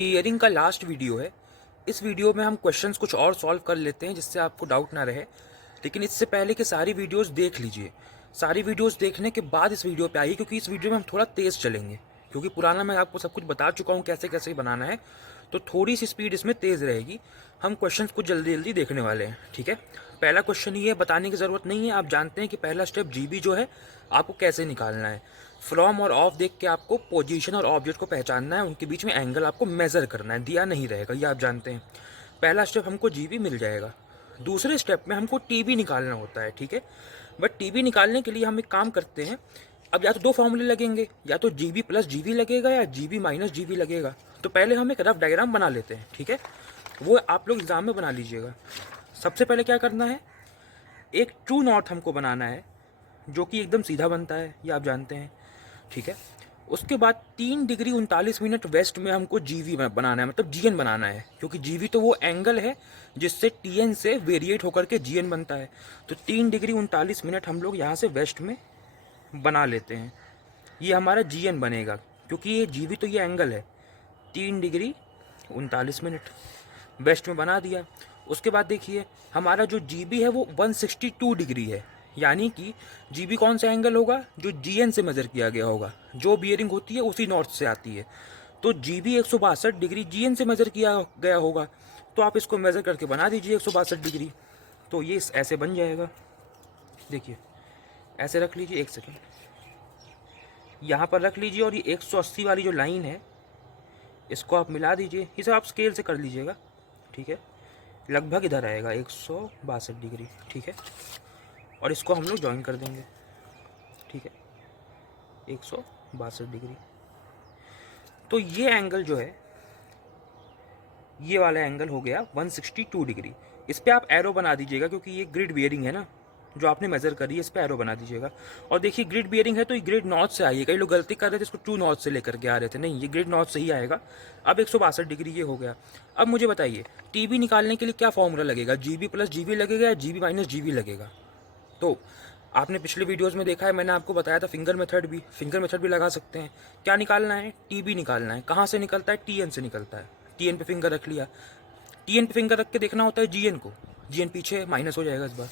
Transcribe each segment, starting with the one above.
Earring का last video है। इस वीडियो में हम क्वेश्चंस कुछ और सॉल्व कर लेते हैं जिससे आपको डाउट ना रहे। लेकिन इससे पहले कि सारी वीडियोस देख लीजिए। सारी वीडियोस देखने के बाद इस वीडियो पे आइए, क्योंकि इस वीडियो में हम थोड़ा तेज़ चलेंगे। क्योंकि पुराना मैं आपको सब कुछ बता चुका हूँ कैसे कैसे बनाना है, तो थोड़ी सी स्पीड इसमें तेज़ रहेगी। हम क्वेश्चंस को जल्दी जल्दी देखने वाले हैं, ठीक है। पहला क्वेश्चन ये बताने की ज़रूरत नहीं है, आप जानते हैं कि पहला स्टेप जीबी जो है आपको कैसे निकालना है। फ्रॉम और ऑफ देख के आपको पोजीशन और ऑब्जेक्ट को पहचानना है, उनके बीच में एंगल आपको मेज़र करना है, दिया नहीं रहेगा, ये आप जानते हैं। पहला स्टेप हमको जीबी मिल जाएगा। दूसरे स्टेप में हमको टीबी निकालना होता है, ठीक है। बट टीबी निकालने के लिए हम एक काम करते हैं। अब या तो दो फॉर्मूले लगेंगे, या तो जीबी प्लस जीबी लगेगा या जीबी माइनस जीबी लगेगा। तो पहले हम एक रफ डायग्राम बना लेते हैं, ठीक है। वो आप लोग एग्जाम में बना लीजिएगा। सबसे पहले क्या करना है, एक ट्रू नॉर्थ हमको बनाना है जो कि एकदम सीधा बनता है, ये आप जानते हैं, ठीक है। उसके बाद 3 डिग्री 39 मिनट वेस्ट में हमको जीवी बनाना है, मतलब जीएन बनाना है, क्योंकि जीवी तो वो एंगल है जिससे टीएन से वेरिएट होकर के जीएन बनता है। तो 3 डिग्री 39 मिनट हम लोग यहाँ से वेस्ट में बना लेते हैं, ये हमारा जीएन बनेगा, क्योंकि ये जीवी तो ये एंगल है। 3 डिग्री 39 मिनट वेस्ट में बना दिया। उसके बाद देखिए हमारा जो जीबी है वो 162 डिग्री है, यानी कि जीबी कौन सा एंगल होगा, जो जीएन से मेजर किया गया होगा। जो बियरिंग होती है उसी नॉर्थ से आती है, तो जीबी 162 डिग्री जीएन से मेजर किया गया होगा। तो आप इसको मेजर करके बना दीजिए 162 डिग्री, तो ये ऐसे बन जाएगा। देखिए ऐसे रख लीजिए, एक सेकेंड यहाँ पर रख लीजिए, और ये 180 वाली जो लाइन है इसको आप मिला दीजिए। इसे आप स्केल से कर लीजिएगा, ठीक है। लगभग इधर आएगा 162 डिग्री, ठीक है। और इसको हम लोग ज्वाइन कर देंगे, ठीक है, 162 डिग्री। तो ये एंगल जो है, ये वाला एंगल हो गया 162 डिग्री। इस पर आप एरो बना दीजिएगा, क्योंकि ये ग्रिड बियरिंग है ना जो आपने मेजर करी है, इस पर एरो बना दीजिएगा। और देखिए ग्रिड बियरिंग है तो ये ग्रिड नॉर्थ से आई है। कई लोग गलती कर रहे थे, इसको ट्रू नॉर्थ से लेकर के आ रहे थे, नहीं, ये ग्रिड नॉर्थ से ही आएगा। अब 162 डिग्री ये हो गया। अब मुझे बताइए टीबी निकालने के लिए क्या फॉर्मूला लगेगा, जीबी प्लस जीबी लगेगा या जीबी माइनस जीबी लगेगा। तो आपने पिछले वीडियोस में देखा है, मैंने आपको बताया था फिंगर मेथड भी लगा सकते हैं। क्या निकालना है, टीबी निकालना है। कहाँ से निकलता है, टीएन से निकलता है। टीएन पे फिंगर रख लिया, टीएन पे फिंगर रख के देखना होता है जीएन को। जीएन पीछे माइनस हो जाएगा इस बार,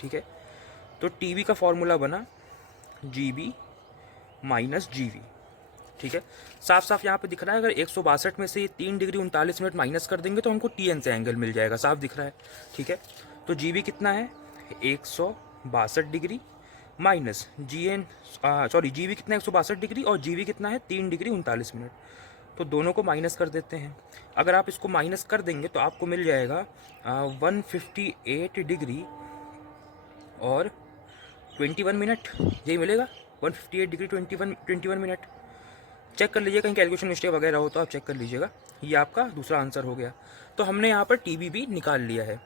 ठीक है। तो टीबी का फॉर्मूला बना जीबी माइनस जीवी, ठीक है। साफ साफ यहाँ पे दिख रहा है, अगर 162 में से 3 डिग्री 39 मिनट माइनस कर देंगे तो हमको टीएन से एंगल मिल जाएगा, साफ दिख रहा है, ठीक है। तो जीबी कितना है, 162 degree minus GN, sorry GB कितना है 162 डिग्री, और जीवी कितना है 3 डिग्री 39 मिनट। तो दोनों को माइनस कर देते हैं। अगर आप इसको माइनस कर देंगे तो आपको मिल जाएगा 158 डिग्री और 21 मिनट, यही मिलेगा 158 डिग्री 21 मिनट। चेक कर लीजिए, कहीं कैलकुलेशन मिस्टेक वगैरह हो तो आप चेक कर लीजिएगा। ये आपका दूसरा आंसर हो गया। तो हमने यहाँ पर टीबी भी निकाल लिया है,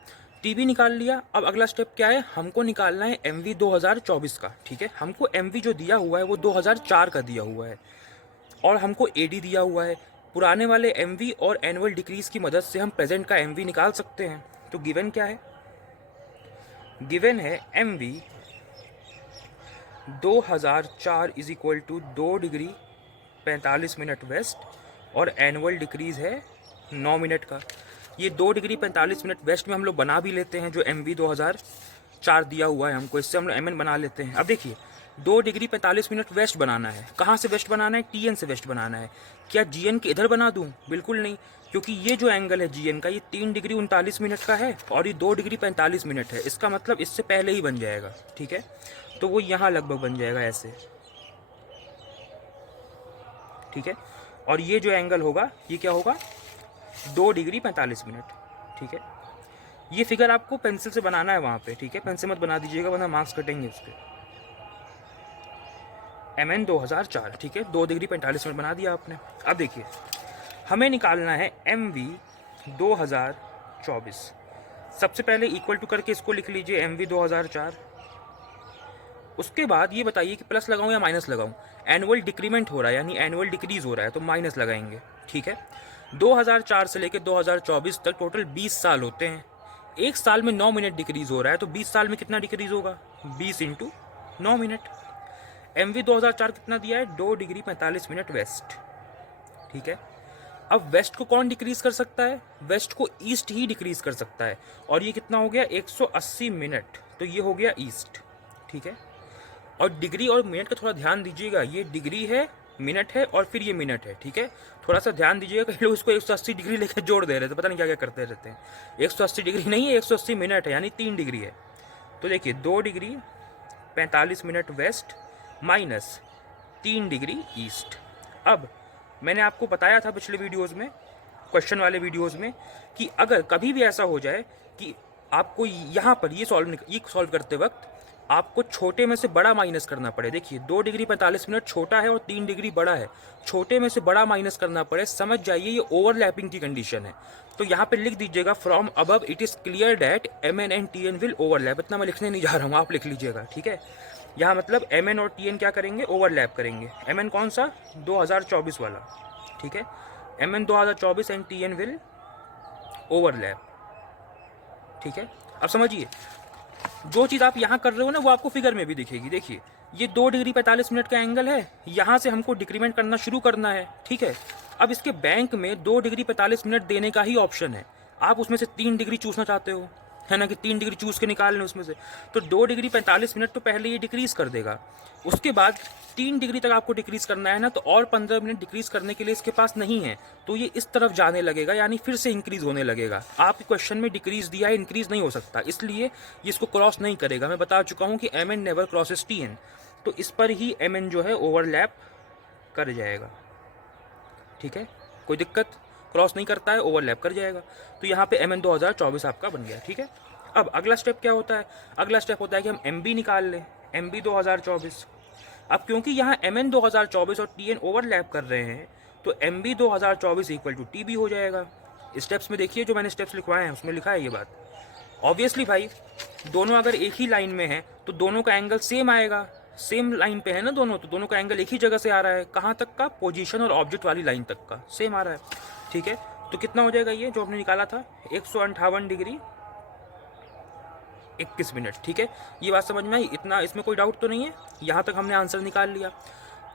टीबी निकाल लिया। अब अगला स्टेप क्या है, हमको निकालना है एमवी 2024 का, ठीक है। हमको एमवी जो दिया हुआ है वो 2004 का दिया हुआ है, और हमको एडी दिया हुआ है। पुराने वाले एमवी और एनुअल डिक्रीज की मदद से हम प्रेजेंट का एमवी निकाल सकते हैं। तो गिवन क्या है, गिवन है MV 2004 is equal to 2 degree 45 minute west, और एनुअल डिक्रीज है 9 मिनट का। ये 2 डिग्री 45 मिनट वेस्ट में हम लोग बना भी लेते हैं, जो एमवी 2004 दिया हुआ है हमको, इससे हम लोग एमएन बना लेते हैं। अब देखिए 2 डिग्री 45 मिनट वेस्ट बनाना है। कहाँ से वेस्ट बनाना है, टीएन से वेस्ट बनाना है। क्या जीएन के इधर बना दूँ, बिल्कुल नहीं, क्योंकि ये जो एंगल है जीएन का, ये 3 डिग्री 39 मिनट का है और ये 2 डिग्री 45 मिनट है। इसका मतलब इससे पहले ही बन जाएगा, ठीक है। तो वो यहाँ लगभग बन जाएगा ऐसे, ठीक है। और ये जो एंगल होगा ये क्या होगा, 2 डिग्री 45 मिनट, ठीक है। ये फिगर आपको पेंसिल से बनाना है वहाँ पे, ठीक है। पेन से मत बना दीजिएगा वरना मार्क्स कटेंगे उसके। MN 2004, ठीक है, 2 डिग्री 45 मिनट बना दिया आपने। अब देखिए हमें निकालना है MV 2024। सबसे पहले इक्वल टू करके इसको लिख लीजिए MV 2004। उसके बाद ये बताइए कि प्लस लगाऊं या माइनस लगाऊं। एनुअल डिक्रीमेंट हो रहा है, यानी एनुअल डिक्रीज हो रहा है, तो माइनस लगाएंगे, ठीक है। 2004 से लेकर 2024 तक टोटल 20 साल होते हैं। एक साल में 9 मिनट डिक्रीज हो रहा है, तो 20 साल में कितना डिक्रीज होगा, 20 इंटू 9 मिनट। MV 2004 कितना दिया है, 2 डिग्री 45 मिनट वेस्ट, ठीक है। अब वेस्ट को कौन डिक्रीज कर सकता है? वेस्ट को ईस्ट ही डिक्रीज कर सकता है। और ये कितना हो गया? 180 मिनट, तो ये हो गया ईस्ट, ठीक है। और डिग्री और मिनट का थोड़ा ध्यान दीजिएगा, ये डिग्री है, मिनट है और फिर ये मिनट है, ठीक है। थोड़ा सा ध्यान दीजिएगा, कई लोग इसको 180 डिग्री लेकर जोड़ दे रहे थे, पता नहीं क्या क्या करते रहते हैं। 180 डिग्री नहीं है, 180 मिनट है, यानी 3 डिग्री है। तो देखिए 2 degree 45 minute west minus 3 degree east. अब मैंने आपको बताया था पिछले वीडियोज़ में, क्वेश्चन वाले वीडियोज़ में, कि अगर कभी भी ऐसा हो जाए कि आपको यहाँ पर ये सॉल्व करते वक्त आपको छोटे में से बड़ा माइनस करना पड़े। देखिए 2 डिग्री 45 मिनट छोटा है और 3 डिग्री बड़ा है, छोटे में से बड़ा माइनस करना पड़े, समझ जाइए ये ओवरलैपिंग की कंडीशन है। तो यहाँ पे लिख दीजिएगा from above it is clear that MN and TN will overlap. इतना मैं लिखने नहीं जा रहा हूँ, आप लिख लीजिएगा, ठीक है। यहाँ मतलब MN और TN क्या करेंगे? ओवरलैप करेंगे। MN कौन सा? 2024 वाला, ठीक है। MN 2024 and TN will overlap, ठीक है। अब समझिए जो चीज़ आप यहाँ कर रहे हो ना वो आपको फिगर में भी दिखेगी। देखिए ये 2 डिग्री 45 मिनट का एंगल है, यहाँ से हमको डिक्रीमेंट करना शुरू करना है, ठीक है। अब इसके बैंक में 2 डिग्री 45 मिनट देने का ही ऑप्शन है। आप उसमें से 3 डिग्री चूसना चाहते हो, है ना, कि 3 डिग्री चूस के निकाल लें उसमें से, तो 2 डिग्री 45 मिनट तो पहले ये डिक्रीज़ कर देगा। उसके बाद 3 डिग्री तक आपको डिक्रीज़ करना है ना, तो और 15 मिनट डिक्रीज़ करने के लिए इसके पास नहीं है, तो ये इस तरफ जाने लगेगा, यानी फिर से इंक्रीज़ होने लगेगा। आपके क्वेश्चन में डिक्रीज़ दिया है, इंक्रीज़ नहीं हो सकता, इसलिए ये इसको क्रॉस नहीं करेगा। मैं बता चुका हूँ कि MN नेवर क्रॉसेस TN, तो इस पर ही MN जो है ओवरलैप कर जाएगा, ठीक है। कोई दिक्कत? क्रॉस नहीं करता है, ओवरलैप कर जाएगा। तो यहाँ पे MN 2024 आपका बन गया, ठीक है। अब अगला स्टेप क्या होता है? अगला स्टेप होता है कि हम MB निकाल लें, MB 2024। अब क्योंकि यहाँ MN 2024 और TN ओवरलैप कर रहे हैं, तो MB 2024 इक्वल टू TB हो जाएगा। स्टेप्स में देखिए, जो मैंने स्टेप्स लिखवाए हैं उसमें लिखा है ये बात। ऑब्वियसली भाई दोनों अगर एक ही लाइन में है तो दोनों का एंगल सेम आएगा, सेम लाइन पे है ना दोनों, तो दोनों का एंगल एक ही जगह से आ रहा है। कहाँ तक का? पोजीशन और ऑब्जेक्ट वाली लाइन तक का सेम आ रहा है, ठीक है। तो कितना हो जाएगा ये जो हमने निकाला था? 158 डिग्री 21 मिनट, ठीक है। ये बात समझ में आई? इतना इसमें कोई डाउट तो नहीं है? यहाँ तक हमने आंसर निकाल लिया।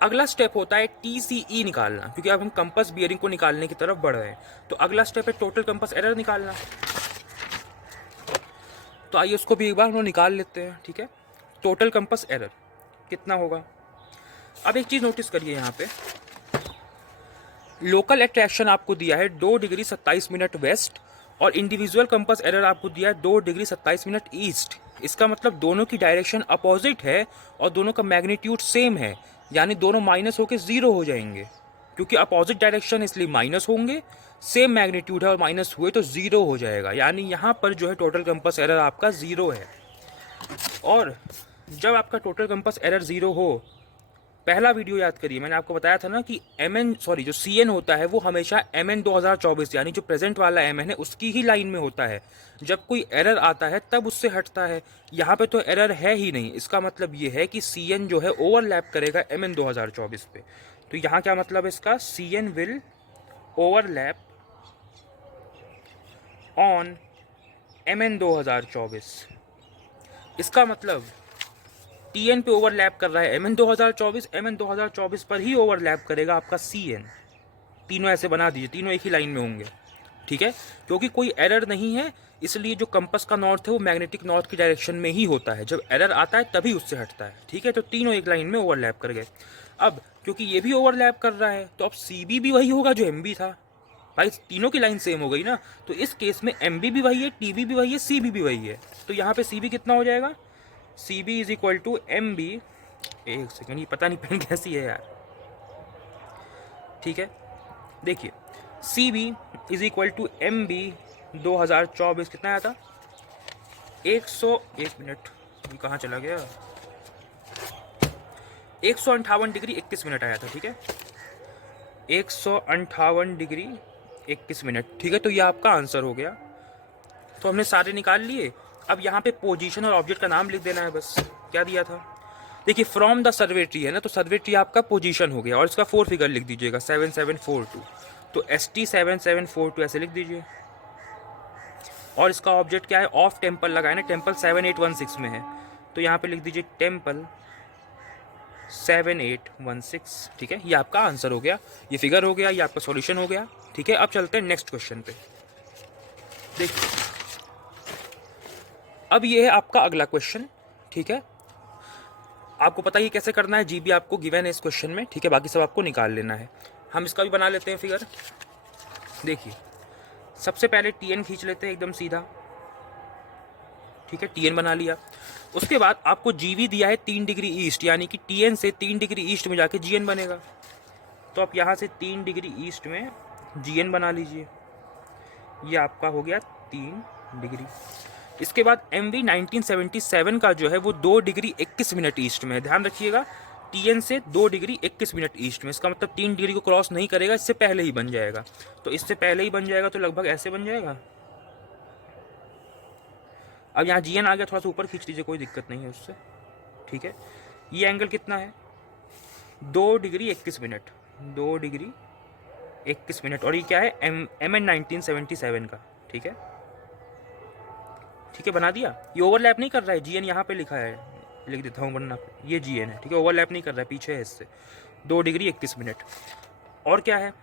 अगला स्टेप होता है TCE निकालना, क्योंकि अब हम कंपास बियरिंग को निकालने की तरफ बढ़ रहे हैं। तो अगला स्टेप है टोटल कंपास एरर निकालना। तो आइए उसको भी एक बार हम लोग निकाल लेते हैं, ठीक है। टोटल कंपास एरर कितना होगा? अब एक चीज़ नोटिस करिए, यहाँ पे लोकल अट्रैक्शन आपको दिया है 2 डिग्री 27 मिनट वेस्ट, और इंडिविजुअल कंपास एरर आपको दिया है 2 डिग्री 27 मिनट ईस्ट। इसका मतलब दोनों की डायरेक्शन अपोजिट है और दोनों का मैग्नीट्यूड सेम है, यानी दोनों माइनस होकर 0 हो जाएंगे, क्योंकि अपोजिट डायरेक्शन इसलिए माइनस होंगे, सेम मैग्नीट्यूड है और माइनस हुए तो 0 हो जाएगा, यानी यहाँ पर जो है टोटल कंपास एरर आपका 0 है। और जब आपका टोटल कंपास एरर 0 हो, पहला वीडियो याद करिए, मैंने आपको बताया था ना कि जो CN होता है वो हमेशा MN 2024 यानी जो प्रेजेंट वाला MN है उसकी ही लाइन में होता है। जब कोई एरर आता है तब उससे हटता है। यहाँ पे तो एरर है ही नहीं, इसका मतलब ये है कि CN जो है ओवरलैप करेगा MN 2024 पे। तो यहाँ क्या मतलब है इसका? CN will overlap on MN 2024। इसका मतलब TN पे ओवरलैप कर रहा है MN 2024 पर ही ओवरलैप करेगा आपका CN। तीनों ऐसे बना दीजिए, तीनों एक ही लाइन में होंगे, ठीक है। क्योंकि कोई एरर नहीं है, इसलिए जो कंपास का नॉर्थ है वो मैग्नेटिक नॉर्थ की डायरेक्शन में ही होता है। जब एरर आता है तभी उससे हटता है, ठीक है। तो तीनों एक लाइन में ओवरलैप कर गए। अब क्योंकि ये भी ओवरलैप कर रहा है तो अब CB भी वही होगा जो MB था। भाई तीनों की लाइन सेम हो गई ना, तो इस केस में MB भी वही है, TB भी वही है, CB भी वही है। तो यहाँ पे CB कितना हो जाएगा? CB is equal to MB, एक सेकेंड, ये पता नहीं पेन कैसी है यार, ठीक है। देखिए CB is equal to MB 2024 कितना आया था? 101 मिनट, ये कहाँ चला गया? 158 डिग्री 21 मिनट आया था, ठीक है। 158 डिग्री 21 मिनट, ठीक है। तो ये आपका आंसर हो गया। तो हमने सारे निकाल लिए। अब यहाँ पे पोजीशन और ऑब्जेक्ट का नाम लिख देना है बस। क्या दिया था? देखिए फ्रॉम द सर्वे ट्री है ना, तो सर्वे ट्री आपका पोजीशन हो गया, और इसका 4 फिगर लिख दीजिएगा 7742। तो ST 7742 ऐसे लिख दीजिए। और इसका ऑब्जेक्ट क्या है? ऑफ टेम्पल लगाए ना, टेम्पल 7816 में है, तो यहाँ पे लिख दीजिए टेम्पल 7816, ठीक है। ये आपका आंसर हो गया, ये फिगर हो गया, ये आपका सॉल्यूशन हो गया, ठीक है, अब चलते हैं नेक्स्ट क्वेश्चन पे। देखिए अब ये है आपका अगला क्वेश्चन। ठीक है, आपको पता ही कैसे करना है, जीबी आपको गिवन है इस क्वेश्चन में। ठीक है, बाकी सब आपको निकाल लेना है। हम इसका भी बना लेते हैं फिगर। देखिए सबसे पहले टीएन खींच लेते हैं एकदम सीधा। ठीक है, टीएन बना लिया। उसके बाद आपको जीवी दिया है 3 डिग्री ईस्ट, यानी कि टीएन से 3 डिग्री ईस्ट में जाके जीएन बनेगा। तो आप यहाँ से 3 डिग्री ईस्ट में जीएन बना लीजिए। ये आपका हो गया 3 डिग्री। इसके बाद MV 1977 का जो है वो 2 डिग्री 21 मिनट ईस्ट में है। ध्यान रखिएगा, TN से 2 डिग्री 21 मिनट ईस्ट में, इसका मतलब 3 डिग्री को क्रॉस नहीं करेगा, इससे पहले ही बन जाएगा। तो इससे पहले ही बन जाएगा तो लगभग ऐसे बन जाएगा। अब यहाँ GN आ गया, थोड़ा सा ऊपर खींच लीजिए, कोई दिक्कत नहीं है उससे। ठीक है, ये एंगल कितना है, 2 डिग्री 21 मिनट, 2 डिग्री 21 मिनट। और ये क्या है, MN 1977 का। ठीक है, ठीक है, बना दिया। ये ओवरलैप नहीं कर रहा है, GN यहाँ पे लिखा है, लिख देता हूँ वरना, ये GN है। ठीक है, ओवरलैप नहीं कर रहा है, पीछे है इससे। 2 डिग्री 21 मिनट। और क्या है,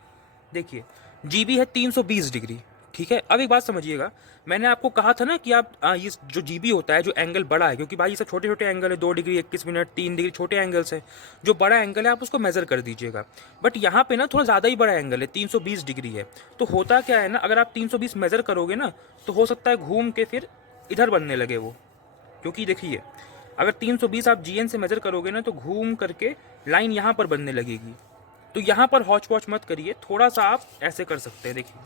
देखिए GB है 320 डिग्री। ठीक है, अब एक बात समझिएगा, मैंने आपको कहा था ना कि आप ये जो GB होता है, जो एंगल बड़ा है, क्योंकि भाई ये सब छोटे छोटे एंगल है, 2 डिग्री 21 मिनट, 3 डिग्री छोटे एंगल्स हैं, जो बड़ा एंगल है आप उसको मेजर कर दीजिएगा। बट यहाँ पे ना थोड़ा ज़्यादा ही बड़ा एंगल है, 320 डिग्री है। तो होता क्या है ना, अगर आप 320 मेजर करोगे ना, तो हो सकता है घूम के फिर इधर बनने लगे वो। क्योंकि देखिए अगर 320 आप GN से मेजर करोगे ना, तो घूम करके लाइन यहाँ पर बनने लगेगी। तो यहाँ पर हौच पौच मत करिए, थोड़ा सा आप ऐसे कर सकते हैं। देखिए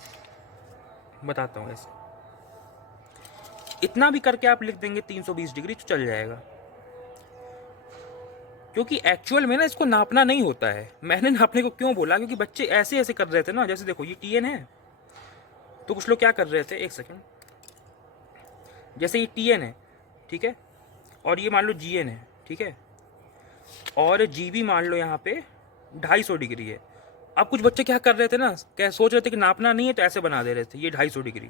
बताता हूँ, ऐसे इतना भी करके आप लिख देंगे 320 डिग्री तो चल जाएगा। क्योंकि एक्चुअल में ना इसको नापना नहीं होता है। मैंने नापने को क्यों बोला, क्योंकि बच्चे ऐसे ऐसे कर रहे थे ना, जैसे देखो ये TN है, तो कुछ लोग क्या कर रहे थे, एक सेकेंड, जैसे ये TN है, ठीक है, और ये मान लो GN है, ठीक है, और GB मान लो यहाँ पे 250 डिग्री है। अब कुछ बच्चे क्या कर रहे थे ना, क्या सोच रहे थे कि नापना नहीं है, तो ऐसे बना दे रहे थे ये 250 डिग्री।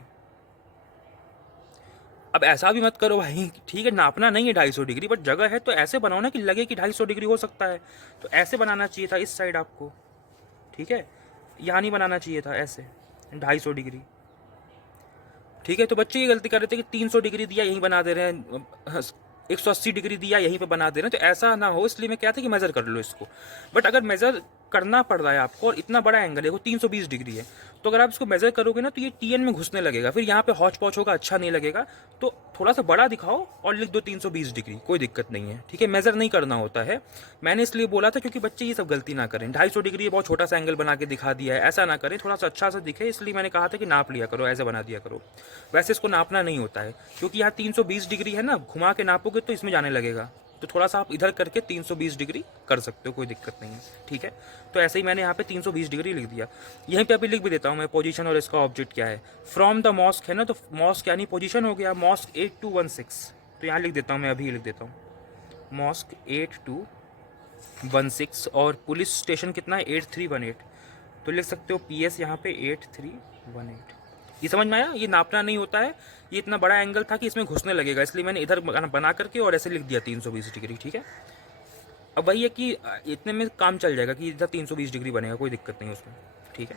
अब ऐसा भी मत करो भाई, ठीक है, नापना नहीं है 250 डिग्री, बट जगह है तो ऐसे बनाओ ना कि लगे कि 250 डिग्री हो सकता है। तो ऐसे बनाना चाहिए था इस साइड आपको। ठीक है, यहाँ नहीं बनाना चाहिए था, ऐसे 250 डिग्री। ठीक है, तो बच्चे ये गलती कर रहे थे कि 300 डिग्री दिया यहीं बना दे रहे हैं, 180 डिग्री दिया यहीं पे बना दे रहे हैं। तो ऐसा ना हो, इसलिए मैं कहता कि मेज़र कर लो इसको। बट अगर मेज़र करना पड़ रहा है आपको, और इतना बड़ा एंगल है, वो 320 डिग्री है, तो अगर आप इसको मेज़र करोगे ना, तो ये TN में घुसने लगेगा, फिर यहाँ पे हौच पौच होगा, अच्छा नहीं लगेगा। तो थोड़ा सा बड़ा दिखाओ और लिख दो 320 डिग्री, कोई दिक्कत नहीं है। ठीक है, मेज़र नहीं करना होता है। मैंने इसलिए बोला था क्योंकि बच्चे ये सब गलती ना करें, 250 डिग्री बहुत छोटा सा एंगल बना के दिखा दिया है, ऐसा ना करें, थोड़ा सा अच्छा सा दिखे, इसलिए मैंने कहा था कि नाप लिया करो, ऐसे बना दिया करो। वैसे इसको नापना नहीं होता है, क्योंकि यहाँ 320 डिग्री है ना, घुमा के नापोगे तो इसमें जाने लगेगा। तो थोड़ा सा आप इधर करके 320 डिग्री कर सकते हो, कोई दिक्कत नहीं है। ठीक है, तो ऐसे ही मैंने यहाँ पे 320 डिग्री लिख दिया। यहीं पे अभी लिख भी देता हूँ मैं पोजीशन और इसका ऑब्जेक्ट क्या है। फ्रॉम द मॉस्क है ना, तो मॉस्क यानी पोजीशन हो गया, मॉस्क 8216। तो यहाँ लिख देता हूँ, मैं अभी लिख देता हूँ, मॉस्क 8216, और पुलिस स्टेशन कितना है, 8318। तो लिख सकते हो PS यहाँ पे 8318। ये समझ में आया, ये नापना नहीं होता है, ये इतना बड़ा एंगल था कि इसमें घुसने लगेगा, इसलिए मैंने इधर बना करके और ऐसे लिख दिया 320 डिग्री। ठीक है, अब वही है कि इतने में काम चल जाएगा कि इधर 320 डिग्री बनेगा, कोई दिक्कत नहीं उसमें। ठीक है,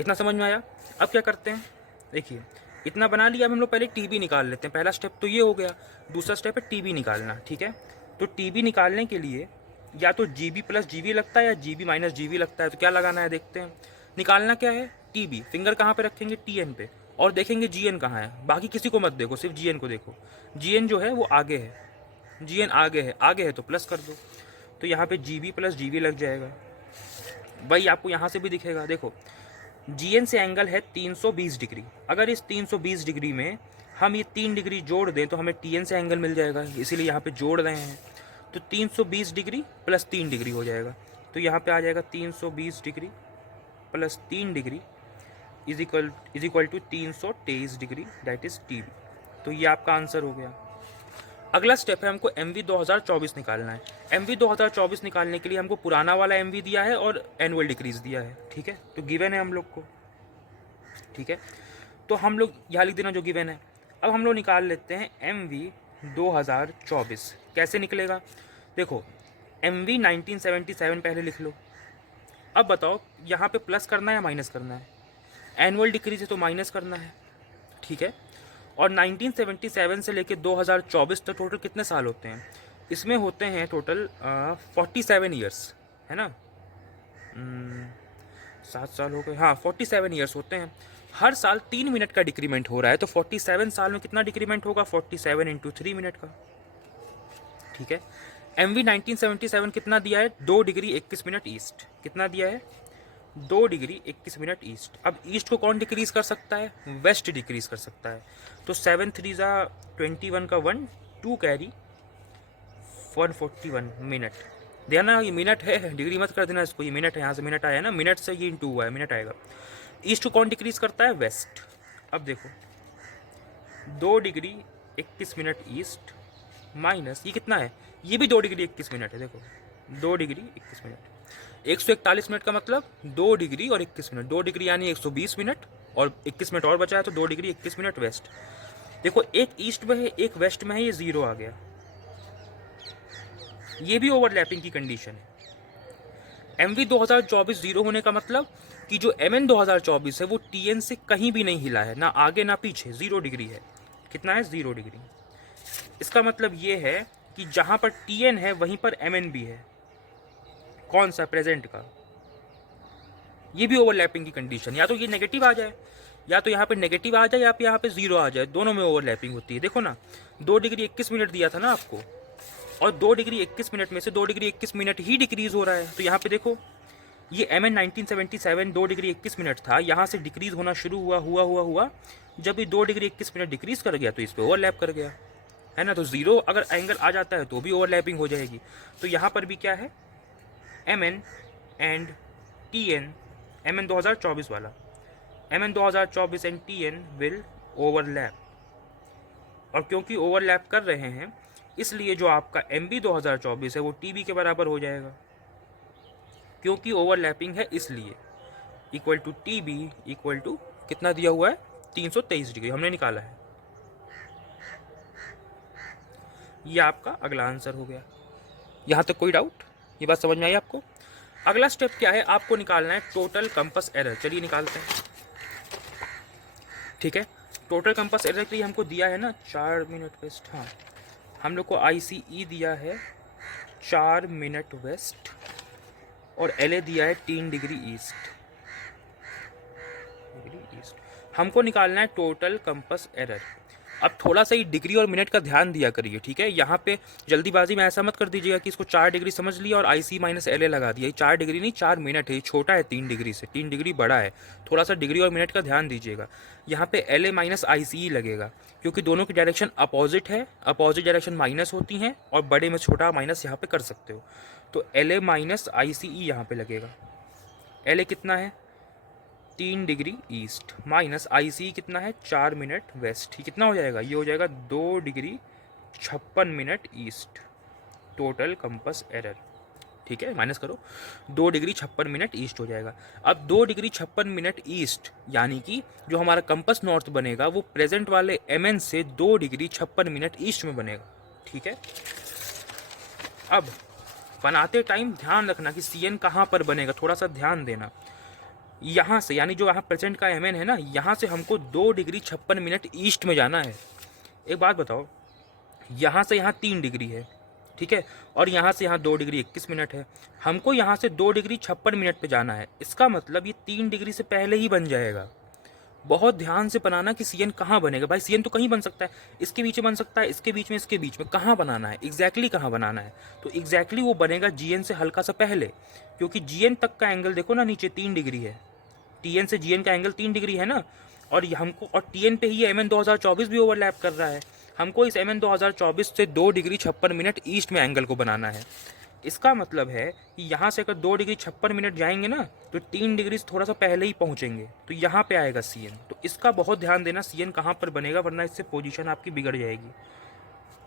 इतना समझ में आया। अब क्या करते हैं, देखिए इतना बना लिया, अब हम लोग पहले TB निकाल लेते हैं। पहला स्टेप तो ये हो गया, दूसरा स्टेप है TB निकालना। ठीक है, तो TB निकालने के लिए या तो GB प्लस GB लगता है या GB माइनस GB लगता है। तो क्या लगाना है, देखते हैं। निकालना क्या है, TB, फिंगर कहाँ पे रखेंगे, TN पे, और देखेंगे GN कहाँ है। बाकी किसी को मत देखो, सिर्फ GN को देखो। GN जो है वो आगे है, GN आगे है तो प्लस कर दो। तो यहाँ पे GB प्लस GB लग जाएगा। भाई आपको यहाँ से भी दिखेगा, देखो GN से एंगल है 320 डिग्री। अगर इस 320 डिग्री में हम ये 3 डिग्री जोड़ दें तो हमें TN से एंगल मिल जाएगा, इसीलिए यहाँ पे जोड़ रहे हैं। तो 320 डिग्री प्लस 3 डिग्री हो जाएगा। तो यहाँ पे आ जाएगा 320 degree plus 3 degree is equal to 323 degree, that is TB। तो ये आपका आंसर हो गया। अगला स्टेप है, हमको MV 2024 निकालना है। MV 2024 निकालने के लिए हमको पुराना वाला MV दिया है और एनुअल डिक्रीज दिया है। ठीक है, तो गिवन है हम लोग को। ठीक है, तो हम लोग यहाँ लिख देना जो गिवन है। अब हम लोग निकाल लेते हैं MV 2024। कैसे निकलेगा, देखो MV 1977 पहले लिख लो। अब बताओ यहाँ पे प्लस करना है या माइनस करना है, एनुअल डिक्रीज है तो माइनस करना है, ठीक है। और 1977 से लेकर 2024 तक टोटल कितने साल होते हैं? इसमें होते हैं टोटल 47 ईयर्स, है ना। 7 साल हो गए, हाँ 47 ईयर्स होते हैं। हर साल 3 मिनट का डिक्रीमेंट हो रहा है, तो 47 साल में कितना डिक्रीमेंट होगा? 47 इंटू 3 मिनट का, ठीक है। MV 1977 कितना दिया है? 2 डिग्री 21 मिनट ईस्ट। कितना दिया है? 2 डिग्री 21 मिनट ईस्ट। अब ईस्ट को कौन डिक्रीज कर सकता है? वेस्ट डिक्रीज कर सकता है। तो 7 3 21 का 1 2 कैरी 141 मिनट। ध्यान, ये मिनट है, डिग्री मत कर देना इसको, ये मिनट है, यहाँ से मिनट आया ना, मिनट से ये इंटू हुआ है, मिनट आएगा। ईस्ट को कौन डिक्रीज करता है? वेस्ट। अब देखो 2 डिग्री 21 मिनट ईस्ट माइनस ये कितना है? ये भी 2 डिग्री 21 मिनट है। देखो 2 डिग्री 21 मिनट, 141 मिनट का मतलब 2 डिग्री और 21 मिनट, 2 डिग्री यानी 120 मिनट और 21 मिनट और बचा है, तो 2 डिग्री 21 मिनट वेस्ट। देखो एक ईस्ट में है एक वेस्ट में है, ये 0 आ गया, ये भी ओवरलैपिंग की कंडीशन है। MV 2024 0 होने का मतलब कि जो MN 2024 है वो TN से कहीं भी नहीं हिला है, ना आगे ना पीछे, 0 डिग्री है। कितना है? 0 डिग्री। इसका मतलब ये है कि जहां पर TN है वहीं पर MN भी है। कौन सा? प्रेजेंट का। ये भी ओवरलैपिंग की कंडीशन, या तो ये नेगेटिव आ जाए, या तो यहाँ पे नेगेटिव आ जाए, या फिर यहाँ पे 0 आ जाए, दोनों में ओवरलैपिंग होती है। देखो ना 2 डिग्री 21 मिनट दिया था ना आपको, और 2 डिग्री 21 मिनट में से 2 डिग्री 21 मिनट ही डिक्रीज हो रहा है। तो यहाँ पे देखो ये MN 1977 2 डिग्री 21 मिनट था, यहाँ से डिक्रीज होना शुरू हुआ जब ये 2 डिग्री 21 मिनट डिक्रीज कर गया तो इस पर ओवरलैप कर गया, है ना। तो 0 अगर एंगल आ जाता है तो भी ओवरलैपिंग हो जाएगी। तो यहाँ पर भी क्या है? MN एंड TN, MN 2024 वाला, MN 2024 and TN will overlap. और क्योंकि ओवरलैप कर रहे हैं इसलिए जो आपका MB 2024 है वो TB के बराबर हो जाएगा, क्योंकि ओवरलैपिंग है इसलिए। Equal to TB equal to कितना दिया हुआ है? 323 डिग्री हमने निकाला है। ये आपका अगला आंसर हो गया। यहाँ तक कोई डाउट? ये बात समझ में आई आपको? अगला स्टेप क्या है? आपको निकालना है टोटल कंपास एरर। चलिए निकालते हैं, ठीक है। टोटल कंपास एरर के लिए हमको दिया है ना 4 मिनट वेस्ट, हाँ हम लोग को ICE दिया है 4 मिनट वेस्ट और LA दिया है 3 डिग्री ईस्ट। हमको निकालना है टोटल कंपास एरर। अब थोड़ा सा ही डिग्री और मिनट का ध्यान दिया करिए, ठीक है। यहाँ पे जल्दीबाजी में ऐसा मत कर दीजिएगा कि इसको 4 डिग्री समझ लिया और IC माइनस LA लगा दिया। ये 4 डिग्री नहीं 4 मिनट है, ये छोटा है 3 डिग्री से, 3 डिग्री बड़ा है। थोड़ा सा डिग्री और मिनट का ध्यान दीजिएगा। यहाँ पे LA माइनस ICE लगेगा क्योंकि दोनों की डायरेक्शन अपोजिट है, अपोजिट डायरेक्शन माइनस होती हैं और बड़े में छोटा माइनस यहाँ पे कर सकते हो। तो LA माइनस ICE यहाँ पे लगेगा। LA कितना है? 3 डिग्री ईस्ट माइनस IC कितना है? 4 मिनट वेस्ट। ये कितना हो जाएगा? ये हो जाएगा 2 degree 56 minute east total compass error, ठीक है। माइनस करो, 2 डिग्री 56 मिनट ईस्ट हो जाएगा। अब 2 डिग्री 56 मिनट ईस्ट यानी कि जो हमारा कंपास नॉर्थ बनेगा वो प्रेजेंट वाले MN से 2 डिग्री 56 मिनट ईस्ट में बनेगा, ठीक है। अब बनाते टाइम ध्यान रखना कि CN कहाँ पर बनेगा, थोड़ा सा ध्यान देना। यहाँ से यानी जो यहाँ प्रेजेंट का MN है ना, यहाँ से हमको 2 डिग्री 56 मिनट ईस्ट में जाना है। एक बात बताओ, यहाँ से यहाँ 3 डिग्री है, ठीक है, और यहाँ से यहाँ 2 डिग्री 21 मिनट है। हमको यहाँ से 2 डिग्री 56 मिनट पे जाना है। इसका मतलब ये 3 डिग्री से पहले ही बन जाएगा। बहुत ध्यान से बनाना कि CN कहाँ बनेगा। भाई CN तो कहीं बन सकता है, इसके बीच में बन सकता है, इसके बीच में कहाँ बनाना है, एग्जैक्टली कहाँ बनाना है? तो एग्जैक्टली वो बनेगा GN से हल्का सा पहले, क्योंकि GN तक का एंगल देखो ना नीचे 3 डिग्री है। TN से GN का एंगल 3 डिग्री है ना, और हमको और TN पे ही MN 2024 भी ओवरलैप कर रहा है। हमको इस MN 2024 से 2 डिग्री 56 मिनट ईस्ट में एंगल को बनाना है। इसका मतलब है कि यहाँ से अगर 2 डिग्री 56 मिनट जाएंगे ना तो 3 डिग्री से थोड़ा सा पहले ही पहुँचेंगे, तो यहाँ पे आएगा CN। तो इसका बहुत ध्यान देना CN कहाँ पर बनेगा, वरना इससे पोजीशन आपकी बिगड़ जाएगी।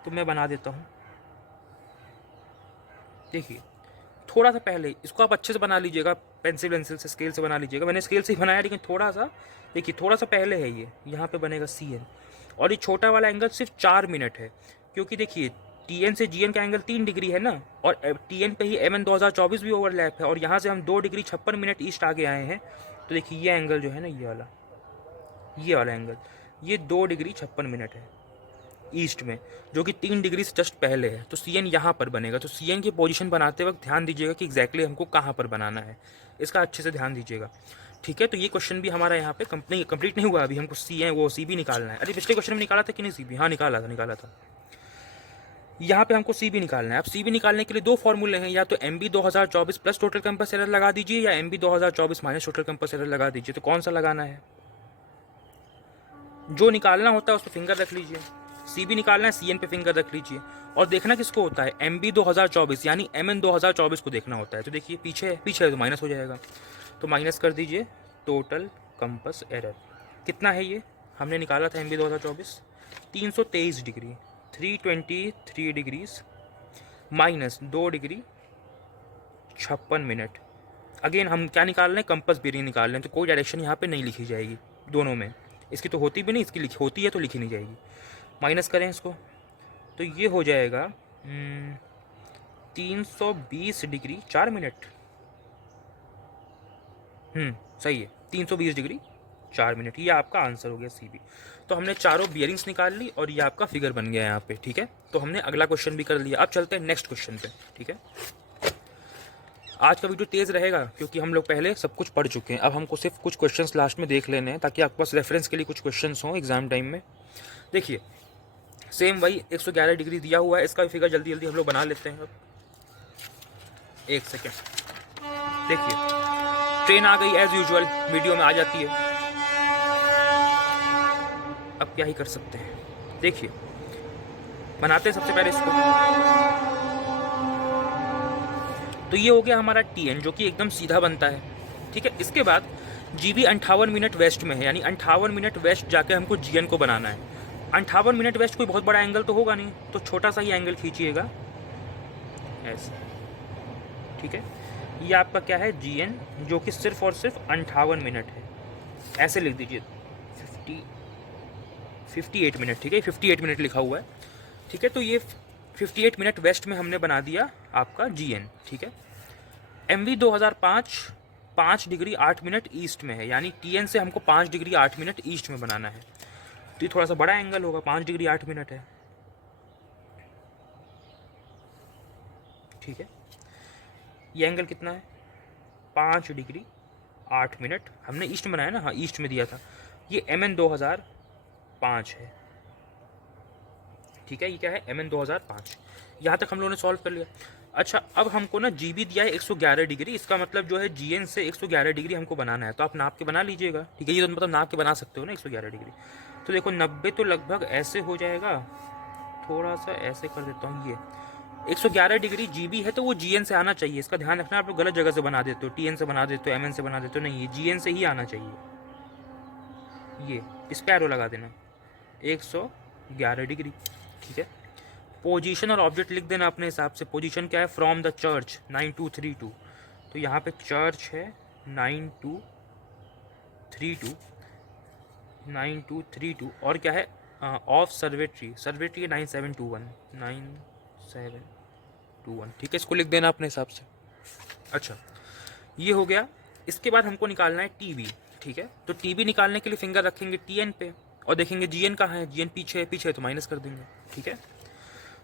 तो मैं बना देता हूँ, देखिए थोड़ा सा पहले इसको आप अच्छे से बना लीजिएगा, पेंसिल से स्केल से बना लीजिएगा। मैंने स्केल से ही बनाया, लेकिन थोड़ा सा देखिए, थोड़ा सा पहले है ये, यहाँ पे बनेगा CN। और ये छोटा वाला एंगल सिर्फ 4 मिनट है, क्योंकि देखिए TN से GN का एंगल 3 डिग्री है ना, और TN पे ही MN 2024 भी ओवरलैप है, और यहाँ से हम 2 डिग्री 56 मिनट ईस्ट आगे आए हैं। तो देखिए ये एंगल जो है ना, ये वाला ये वाला एंगल, ये 2 डिग्री 56 मिनट है ईस्ट में, जो कि 3 डिग्री से जस्ट पहले है। तो सी एन यहाँ पर बनेगा। तो सी एन की पोजीशन बनाते वक्त ध्यान दीजिएगा कि एग्जैक्टली हमको कहाँ पर बनाना है, इसका अच्छे से ध्यान दीजिएगा। ठीक है, तो ये क्वेश्चन भी हमारा यहाँ पे कंप्लीट नहीं हुआ, अभी हमको सी बी निकालना है। अरे पिछले क्वेश्चन में निकाला था कि नहीं सी बी? हाँ निकाला था। यहाँ पे हमको सी बी निकालना है। अब सी बी निकालने के लिए दो फॉर्मूले हैं, या तो M B 2024 plus total compass error लगा दीजिए, या M B 2024 minus total compass error लगा दीजिए। तो कौन सा लगाना है? जो निकालना होता है उस पर फिंगर रख लीजिए। सी बी निकालना है, सी एन पे फिंगर रख लीजिए। और देखना किसको होता है? एम बी 2024 यानी एम एन 2024 को देखना होता है। तो देखिए पीछे है तो माइनस हो जाएगा, तो माइनस कर दीजिए टोटल कंपास एरर। कितना है ये? हमने निकाला था M B 2024 323 degree 323 degrees minus 2 degree 56 minute. Again हम क्या निकाल रहे हैं? कंपास बेरिंग निकाल रहे हैं, तो कोई डायरेक्शन यहाँ पे नहीं लिखी जाएगी दोनों में। इसकी तो होती भी नहीं, इसकी लिखी होती है तो लिखी नहीं जाएगी। माइनस करें इसको तो ये हो जाएगा 320 डिग्री 4 मिनट। सही है, 320 डिग्री 4 मिनट। ये आपका आंसर हो गया सी बी। तो हमने चारों बियरिंग्स निकाल ली और ये आपका फिगर बन गया यहाँ पे। ठीक है, तो हमने अगला क्वेश्चन भी कर लिया। अब चलते हैं नेक्स्ट क्वेश्चन पे। ठीक है, आज का वीडियो तेज़ रहेगा क्योंकि हम लोग पहले सब कुछ पढ़ चुके हैं। अब हमको सिर्फ कुछ क्वेश्चंस लास्ट में देख लेने हैं ताकि आपके पास रेफरेंस के लिए कुछ क्वेश्चंस हों एग्जाम टाइम में। देखिए सेम वही 111 डिग्री दिया हुआ है, इसका भी फिगर जल्दी जल्दी हम लोग बना लेते हैं। अब एक सेकेंड, देखिए ट्रेन आ गई एज यूजुअल, वीडियो में आ जाती है। अब क्या ही कर सकते हैं, देखिए बनाते हैं सबसे पहले इसको। तो ये हो गया हमारा टी एन जो कि एकदम सीधा बनता है। ठीक है, इसके बाद जी बी 58 मिनट वेस्ट में है, यानी 58 मिनट वेस्ट जाके हमको जी एन को बनाना है। 58 मिनट वेस्ट कोई बहुत बड़ा एंगल तो होगा नहीं, तो छोटा सा ही एंगल खींचिएगा ऐसे। ठीक है, ये आपका क्या है? जी एन, जो कि सिर्फ और सिर्फ 58 मिनट है। ऐसे लिख दीजिए 58 मिनट। ठीक है, 58 मिनट लिखा हुआ है। ठीक है, तो ये 58 मिनट वेस्ट में हमने बना दिया आपका जी एन। ठीक है, M V 2005 5 degree 8 minute east में है, यानी टी एन से हमको 5 डिग्री 8 मिनट ईस्ट में बनाना है। तो ये थोड़ा सा बड़ा एंगल होगा, 5 डिग्री 8 मिनट है। ठीक है, ये एंगल कितना है? 5 डिग्री 8 मिनट। हमने ईस्ट में बनाया ना, हाँ ईस्ट में दिया था। ये एम एन 2005 है। ठीक है, ये क्या है? M N 2005। यहाँ तक हम लोगों ने सॉल्व कर लिया। अच्छा, अब हमको ना जी बी दिया है 111 डिग्री, इसका मतलब जो है जी एन से 111 डिग्री हमको बनाना है। तो आप नाप के बना लीजिएगा। ठीक है, ये तो मतलब नाप के बना सकते हो ना 111 डिग्री। तो देखो 90 तो लगभग ऐसे हो जाएगा, थोड़ा सा ऐसे कर देता हूँ। ये 111 डिग्री जी बी है तो वो जी एन से आना चाहिए। इसका ध्यान रखना, आप लोग गलत जगह से बना देते हो, टी एन से बना देते हो, एम एन से बना देते हो। नहीं, ये जी एन से ही आना चाहिए। ये इस पे एरो लगा देना 111 डिग्री। ठीक है, पोजीशन और ऑब्जेक्ट लिख देना अपने हिसाब से। पोजीशन क्या है? From the church 9232। तो यहाँ पे चर्च है 9232 और क्या है? ऑफ सर्वेट्री है 9721। ठीक है, इसको लिख देना अपने हिसाब से। अच्छा, ये हो गया। इसके बाद हमको निकालना है टी बी। ठीक है, तो टी बी निकालने के लिए फिंगर रखेंगे टी एन पे और देखेंगे जी एन कहाँ है। जी एन पीछे है तो माइनस कर देंगे। ठीक है,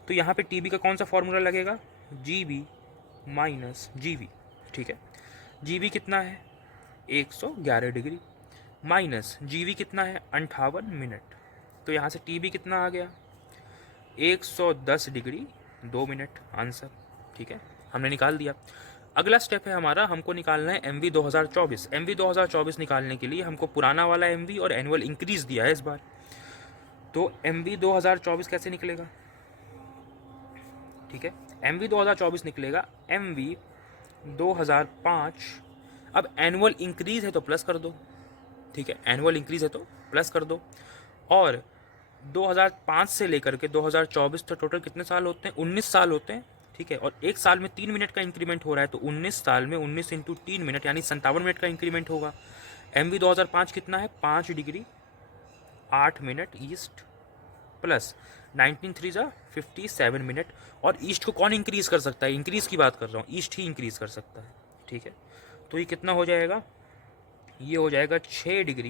तो यहाँ पे टी बी का कौन सा फॉर्मूला लगेगा? G B minus G V. ठीक है, जी बी कितना है? 111 डिग्री माइनस जी वी कितना है? 58 मिनट। तो यहाँ से टी बी कितना आ गया? 110 डिग्री 2 मिनट आंसर। ठीक है, हमने निकाल दिया। अगला स्टेप है हमारा, हमको निकालना है एम वी 2024। एम वी 2024 निकालने के लिए हमको पुराना वाला एम वी और एनुअल इंक्रीज दिया है इस बार। तो एम वी 2024 कैसे निकलेगा? ठीक है, एम वी 2024 निकलेगा एम वी 2005। अब एनुअल इंक्रीज है तो प्लस कर दो। ठीक है, एनुअल इंक्रीज है तो प्लस कर दो। और 2005 से लेकर के 2024 तक टोटल कितने साल होते हैं? 19 साल होते हैं। ठीक है, और एक साल में 3 मिनट का इंक्रीमेंट हो रहा है, तो 19 साल में 19 इंटू 3 मिनट यानी 57 मिनट का इंक्रीमेंट होगा। एम वी 2005 कितना है? 5 डिग्री 8 मिनट ईस्ट प्लस 19 3 जा 57 मिनट। और ईस्ट को कौन इंक्रीज कर सकता है? इंक्रीज की बात कर रहा हूँ, ईस्ट ही इंक्रीज कर सकता है। ठीक है, तो ये कितना हो जाएगा? ये हो जाएगा 6 डिग्री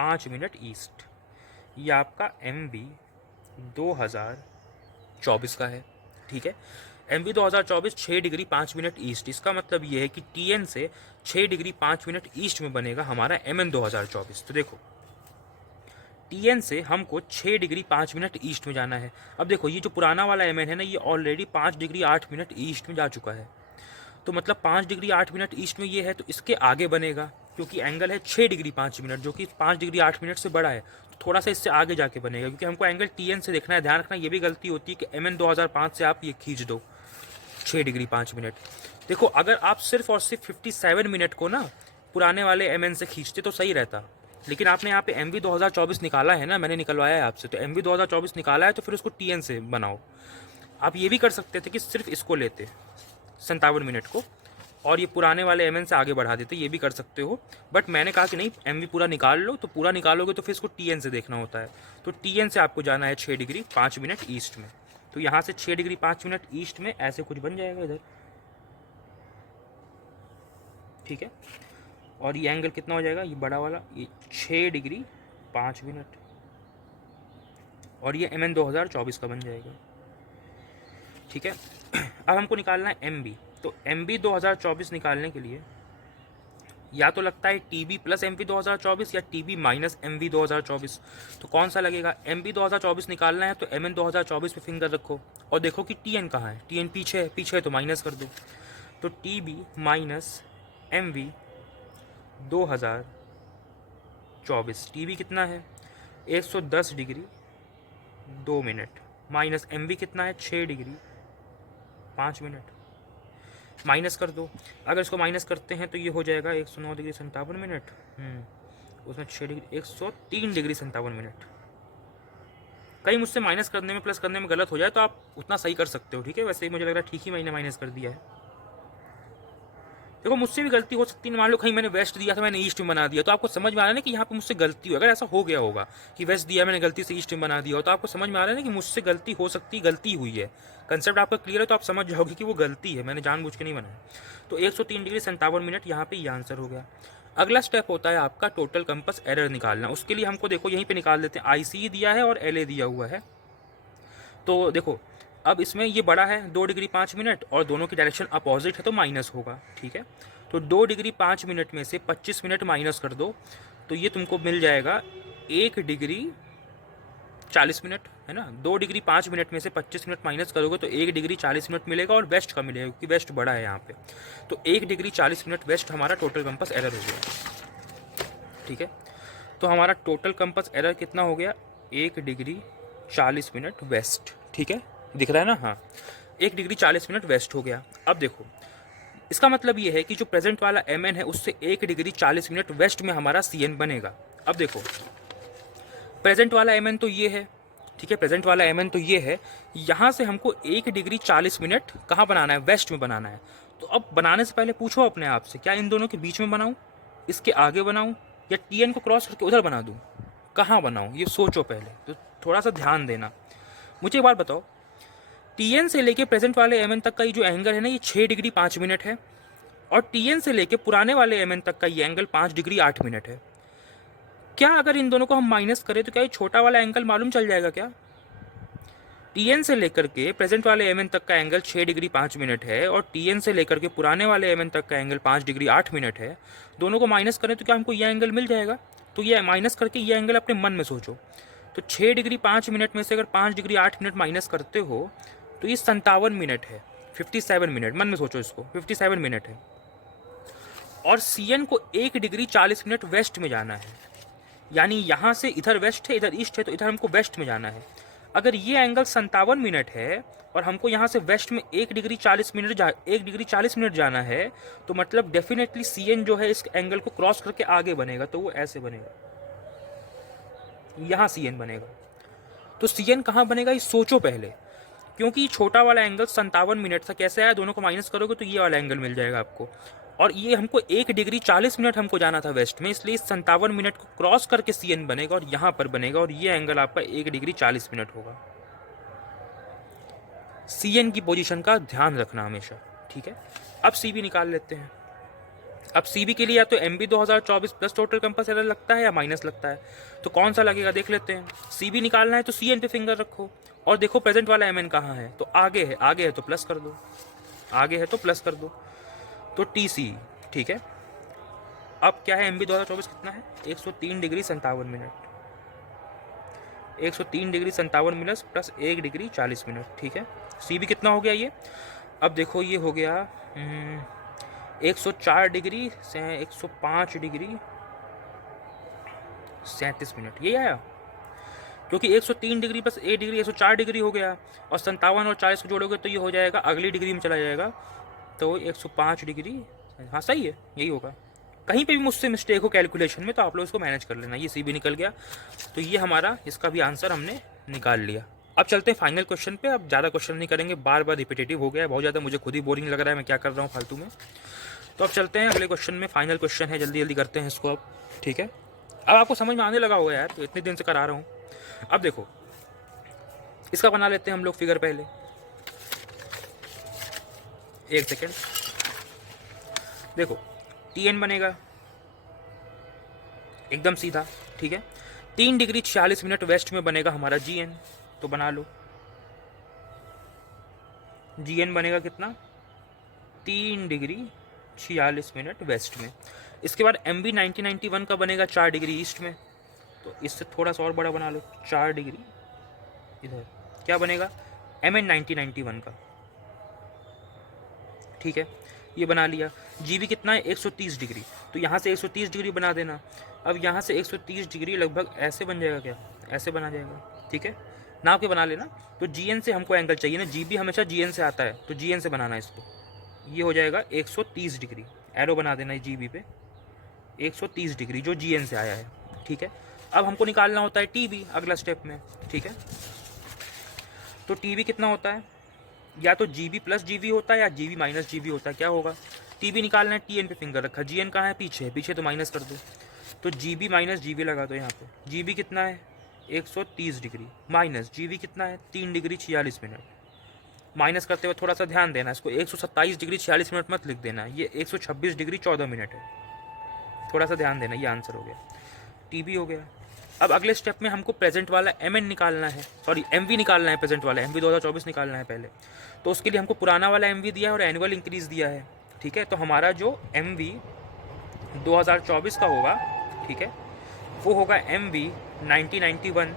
5 मिनट ईस्ट। ये आपका MB 2024 का है, ठीक है। MB 2024 6 degree 5 minute east. इसका मतलब ये है कि TN से 6 डिग्री 5 मिनट ईस्ट में बनेगा हमारा MN 2024। तो देखो TN से हमको 6 डिग्री 5 मिनट ईस्ट में जाना है। अब देखो ये जो पुराना वाला MN है ना, ये ऑलरेडी 5 डिग्री 8 मिनट ईस्ट में जा चुका है। तो मतलब 5 डिग्री 8 मिनट ईस्ट में ये है, तो इसके आगे बनेगा, क्योंकि एंगल है 6 डिग्री 5 मिनट, जो कि 5 डिग्री 8 मिनट से बड़ा है। तो थोड़ा सा इससे आगे जाके बनेगा, क्योंकि हमको एंगल TN से देखना है। ध्यान रखना, ये भी गलती होती है कि MN 2005 से आप ये खींच दो 6 डिग्री 5 मिनट। देखो अगर आप सिर्फ और सिर्फ 57 मिनट को ना पुराने वाले MN से खींचते तो सही रहता, लेकिन आपने यहाँ पे MB 2024 निकाला है ना, मैंने निकलवाया है आपसे, तो MB 2024 निकाला है तो फिर उसको TN से बनाओ। आप ये भी कर सकते थे कि सिर्फ इसको लेते 57 मिनट को और ये पुराने वाले MN से आगे बढ़ा देते, ये भी कर सकते हो। बट मैंने कहा कि नहीं, MB पूरा निकाल लो। तो पूरा निकालोगे तो फिर इसको TN से देखना होता है। तो TN से आपको जाना है 6 डिग्री 5 मिनट ईस्ट में। तो यहाँ से 6 डिग्री 5 मिनट ईस्ट में ऐसे कुछ बन जाएगा इधर, ठीक है। और ये एंगल कितना हो जाएगा, ये बड़ा वाला, ये 6 डिग्री 5 मिनट, और ये MN 2024 का बन जाएगा, ठीक है। अब हमको निकालना है MB। तो MB 2024 निकालने के लिए या तो लगता है TB प्लस MB 2024 या TB माइनस MB 2024। तो कौन सा लगेगा? MB 2024 निकालना है तो MN 2024 पे फिंगर रखो और देखो कि TN कहाँ है। TN पीछे है, पीछे है तो माइनस कर दो। तो TB माइनस MB 2024, TB कितना है 110 डिग्री 2 मिनट, माइनस MB कितना है 6 डिग्री 5 मिनट, माइनस कर दो। अगर इसको माइनस करते हैं तो ये हो जाएगा 109 डिग्री 57 मिनट, उसमें 6 डिग्री 103 डिग्री 57 मिनट। कहीं मुझसे माइनस करने में प्लस करने में गलत हो जाए तो आप उतना सही कर सकते हो, ठीक है। वैसे ही मुझे लग रहा है ठीक ही मैंने माइनस कर दिया है। देखो मुझसे भी गलती हो सकती है, मान लो कहीं मैंने वेस्ट दिया था मैंने ईस्ट में बना दिया, तो आपको समझ में आ रहा है ना कि यहाँ पे मुझसे गलती हो। अगर ऐसा हो गया होगा कि वेस्ट दिया मैंने गलती से ईस्ट में बना दिया हो, तो आपको समझ में आ रहा है ना कि मुझसे गलती हो सकती, गलती हुई है। कंसेप्ट आपका क्लियर है तो आप समझ जाओगे कि वो गलती है, मैंने जानबूझ के नहीं बनाया। तो 103 डिग्री 57 मिनट यहाँ पे ये आंसर हो गया। अगला स्टेप होता है आपका टोटल कंपास एरर निकालना। उसके लिए हमको देखो यहीं पे निकाल देते हैं, IC दिया है और LA दिया हुआ है। तो देखो अब इसमें ये बड़ा है 2 डिग्री 5 मिनट और दोनों की डायरेक्शन अपोजिट है तो माइनस होगा, ठीक है। तो 2 डिग्री 5 मिनट में से 25 मिनट माइनस कर दो तो ये तुमको मिल जाएगा 1 डिग्री 40 मिनट, है ना। 2 डिग्री 5 मिनट में से 25 मिनट माइनस करोगे तो 1 डिग्री 40 मिनट मिलेगा और वेस्ट का मिलेगा क्योंकि वेस्ट बड़ा है यहाँ पे। तो 1 डिग्री 40 मिनट वेस्ट हमारा टोटल कंपास एरर हो गया, ठीक है। तो हमारा टोटल कंपास एरर कितना हो गया 1 डिग्री 40 मिनट वेस्ट, ठीक है, दिख रहा है ना। हाँ 1 डिग्री 40 मिनट वेस्ट हो गया। अब देखो इसका मतलब ये है कि जो प्रेजेंट वाला MN है उससे 1 डिग्री 40 मिनट वेस्ट में हमारा CN बनेगा। अब देखो प्रेजेंट वाला MN तो ये है, ठीक है, प्रेजेंट वाला MN तो ये है। यहाँ से हमको 1 डिग्री 40 मिनट कहाँ बनाना है, वेस्ट में बनाना है। तो अब बनाने से पहले पूछो अपने आप से, क्या इन दोनों के बीच में बनाऊँ, इसके आगे बनाऊँ, या TN को क्रॉस करके उधर बना दूँ, कहाँ बनाऊँ, ये सोचो पहले। तो थोड़ा सा ध्यान देना। मुझे एक बात बताओ, TN से लेके प्रेजेंट वाले MN तक का ये जो एंगल है ना, ये 6 डिग्री 5 मिनट है, और TN से लेके पुराने वाले MN तक का ये एंगल 5 डिग्री 8 मिनट है। क्या अगर इन दोनों को हम माइनस करें तो क्या ये छोटा वाला एंगल मालूम चल जाएगा क्या? TN से लेकर के प्रेजेंट वाले MN तक का एंगल 6 डिग्री 5 मिनट है और TN से लेकर के पुराने वाले MN तक का एंगल 5 डिग्री 8 मिनट है। दोनों को माइनस करें तो क्या हमको ये एंगल मिल जाएगा? तो ये माइनस करके ये एंगल अपने मन में सोचो। तो 6 डिग्री 5 मिनट में से अगर 5 डिग्री 8 मिनट माइनस करते हो तो ये 57 मिनट है, 57 मिनट, मन में सोचो इसको, 57 मिनट है। और CN को 1 डिग्री 40 मिनट वेस्ट में जाना है, यानी यहाँ से इधर वेस्ट है इधर ईस्ट है, तो इधर हमको वेस्ट में जाना है। अगर ये एंगल 57 मिनट है और हमको यहाँ से वेस्ट में 1 डिग्री 40 मिनट जाना है, तो मतलब डेफिनेटली CN जो है इस एंगल को क्रॉस करके आगे बनेगा, तो वो ऐसे बनेगा, यहाँ CN बनेगा। तो CN कहाँ बनेगा ये सोचो पहले, क्योंकि छोटा वाला एंगल 57 मिनट था, कैसे आया, दोनों को माइनस करोगे तो ये वाला एंगल मिल जाएगा आपको। और ये हमको 1 डिग्री 40 मिनट हमको जाना था वेस्ट में, इसलिए 57 मिनट को क्रॉस करके CN बनेगा और यहाँ पर बनेगा, और ये एंगल आपका 1 डिग्री 40 मिनट होगा। CN की पोजीशन का ध्यान रखना हमेशा, ठीक है। अब CB निकाल लेते हैं। अब CB के लिए या तो MB 2024 plus total compass error लगता है या माइनस लगता है, तो कौन सा लगेगा देख लेते हैं। CB निकालना है तो CN पे फिंगर रखो और देखो प्रेजेंट वाला MN कहाँ है, तो आगे है, आगे है तो प्लस कर दो, आगे है तो प्लस कर दो, तो TC। ठीक है, अब क्या है, MB 2024 कितना है, 103 degree 57 minute, 103 degree 57 minute plus 1 degree 40 minute. ठीक है, CB कितना हो गया ये, अब देखो ये हो गया 104 डिग्री से 105 डिग्री 37 मिनट, ये आया, क्योंकि 103 डिग्री प्लस 1 डिग्री 104 डिग्री हो गया, और 57 और 40 को जोड़ोगे तो ये हो जाएगा अगली डिग्री में चला जाएगा, तो 105 डिग्री। हाँ सही है, यही होगा। कहीं पे भी मुझसे मिस्टेक हो कैलकुलेशन में तो आप लोग इसको मैनेज कर लेना। ये CB निकल गया, तो ये हमारा इसका भी आंसर हमने निकाल लिया। अब चलते हैं फाइनल क्वेश्चन पे। अब ज़्यादा क्वेश्चन नहीं करेंगे, बार बार रिपीटेटिव हो गया है बहुत ज़्यादा, मुझे खुद ही बोरिंग लग रहा है, मैं क्या कर रहा हूँ फालतू में। तो अब चलते हैं अगले क्वेश्चन में, फाइनल क्वेश्चन है, जल्दी जल्दी करते हैं इसको अब। ठीक है, अब आपको समझ में आने लगा होगा यार, तो इतने दिन से करा रहा हूँ। अब देखो इसका बना लेते हैं हम लोग फिगर पहले, एक सेकेंड। देखो TN बनेगा एकदम सीधा, ठीक है। 3 डिग्री 46 मिनट वेस्ट में बनेगा हमारा GN, तो बना लो। GN बनेगा कितना, 3 डिग्री 46 मिनट वेस्ट में। इसके बाद MB 1991 का बनेगा 4 डिग्री ईस्ट में, तो इससे थोड़ा सा और बड़ा बना लो, 4 डिग्री इधर, क्या बनेगा MN 1991 का। ठीक है, ये बना लिया। GB कितना है, 130 डिग्री, तो यहाँ से 130 डिग्री बना देना। अब यहाँ से 130 डिग्री लगभग ऐसे बन जाएगा, क्या ऐसे बना जाएगा, ठीक है, नाप के बना लेना। तो GN से हमको एंगल चाहिए ना, GB हमेशा GN से आता है, तो GN से बनाना इसको, ये हो जाएगा 130 डिग्री, एरो बना देना है GB पे 130 डिग्री जो GN से आया है। ठीक है, अब हमको निकालना होता है TB अगला स्टेप में। ठीक है, तो TB कितना होता है, या तो GB प्लस GB होता है या GB माइनस GB होता है, क्या होगा। TB निकालना है, TN पे फिंगर रखा, GN कहाँ है, पीछे है, पीछे तो माइनस कर दो, तो GB माइनस GB लगा दो यहाँ पे। GB कितना है 130 डिग्री, माइनस GB कितना है 3 डिग्री 46 मिनट। माइनस करते हुए थोड़ा सा ध्यान देना, इसको 127 डिग्री 46 मिनट मत लिख देना, ये 126 डिग्री 14 मिनट है, थोड़ा सा ध्यान देना। ये आंसर हो गया, TB हो गया। अब अगले स्टेप में हमको प्रेजेंट वाला MN निकालना है, सॉरी MV निकालना है, प्रेजेंट वाला MV 2024 निकालना है पहले। तो उसके लिए हमको पुराना वाला MV दिया है और एनुअल इंक्रीज दिया है। ठीक है, तो हमारा जो MV 2024 का होगा, ठीक है, वो होगा MV 1991।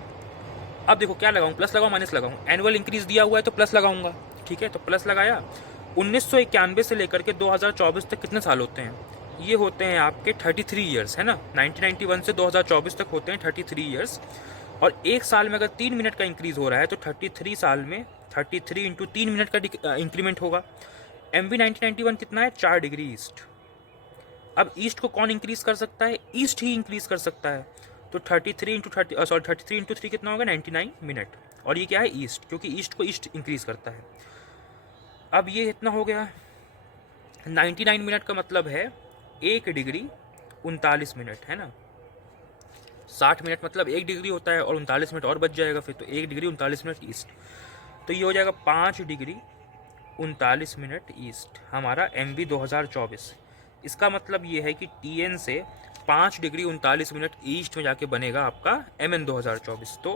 अब देखो क्या लगाऊं, प्लस लगाऊं माइनस लगाऊं, एनुअल इंक्रीज दिया हुआ है तो प्लस लगाऊंगा। ठीक है, तो प्लस लगाया। 1991 से लेकर के 2024 तक कितने साल होते हैं, ये होते हैं आपके 33 ईयर्स, है ना। 1991 से 2024 तक होते हैं 33 ईयर्स, और एक साल में अगर 3 मिनट का इंक्रीज हो रहा है तो 33 साल में 33 इंटू 3 मिनट का इंक्रीमेंट होगा। MV 1991 कितना है, 4 डिग्री ईस्ट। अब ईस्ट को कौन इंक्रीज कर सकता है, ईस्ट ही इंक्रीज कर सकता है, तो 33 इंटू 3 कितना होगा, 99 मिनट, और ये क्या है, ईस्ट, क्योंकि ईस्ट को ईस्ट इंक्रीज करता है। अब ये इतना हो गया 99 मिनट का मतलब है 1 डिग्री 39 मिनट, है ना। 60 मिनट मतलब 1 डिग्री होता है, और 39 मिनट और बच जाएगा फिर, तो 1 डिग्री 39 मिनट ईस्ट, तो ये हो जाएगा 5 डिग्री 39 मिनट ईस्ट हमारा MV 2024। इसका मतलब ये है कि TN से 5 डिग्री 39 मिनट ईस्ट में जाके बनेगा आपका MN 2024। तो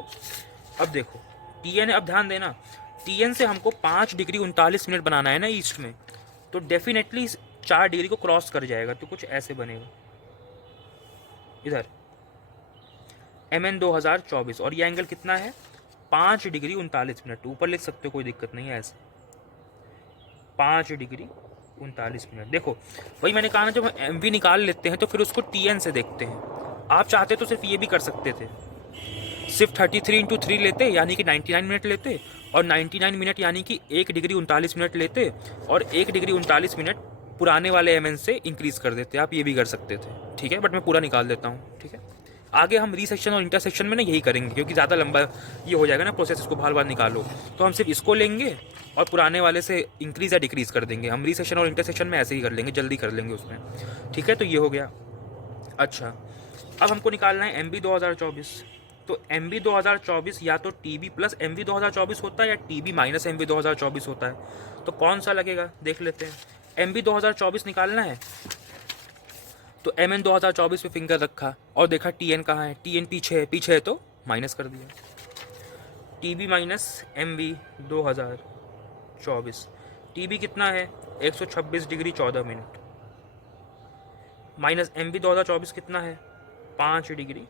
अब देखो TN, अब ध्यान देना, TN से हमको 5 डिग्री 39 मिनट बनाना है ना ईस्ट में, तो डेफिनेटली 4 डिग्री को क्रॉस कर जाएगा, तो कुछ ऐसे बनेगा इधर MN 2024, और ये एंगल कितना है 5 डिग्री 39 मिनट, ऊपर लिख सकते हो कोई दिक्कत नहीं है, ऐसे 5 डिग्री 39 मिनट। देखो वही मैंने कहा ना, जब हम MV निकाल लेते हैं तो फिर उसको TN से देखते हैं। आप चाहते तो सिर्फ ये भी कर सकते थे, सिर्फ 33 इंटू 3 लेते यानी कि 99 मिनट लेते, और 99 मिनट यानी कि 1 डिग्री 39 मिनट लेते, और 1 डिग्री 39 मिनट पुराने वाले MN से इंक्रीज कर देते, आप ये भी कर सकते थे। ठीक है, बट मैं पूरा निकाल देता हूँ। ठीक है, आगे हम रीसेक्शन और इंटरसेक्शन में ना यही करेंगे, क्योंकि ज़्यादा लंबा ये हो जाएगा ना प्रोसेस, इसको बार बार निकालो, तो हम सिर्फ इसको लेंगे और पुराने वाले से इंक्रीज या डिक्रीज कर देंगे। हम रीसेक्शन और इंटरसेक्शन में ऐसे ही कर लेंगे, जल्दी कर लेंगे उसमें। ठीक है, तो ये हो गया। अच्छा, अब हमको निकालना है MB 2024। तो MB 2024 या तो TB प्लस MB 2024 होता है या TB माइनस MB 2024 होता है, तो कौन सा लगेगा देख लेते हैं। MB 2024 निकालना है तो MN 2024 पे फिंगर रखा और देखा TN कहाँ है, TN पीछे है तो माइनस कर दिया। TB माइनस MB 2024, TB कितना है 126 डिग्री 14 मिनट, माइनस MB 2024 कितना है 5 डिग्री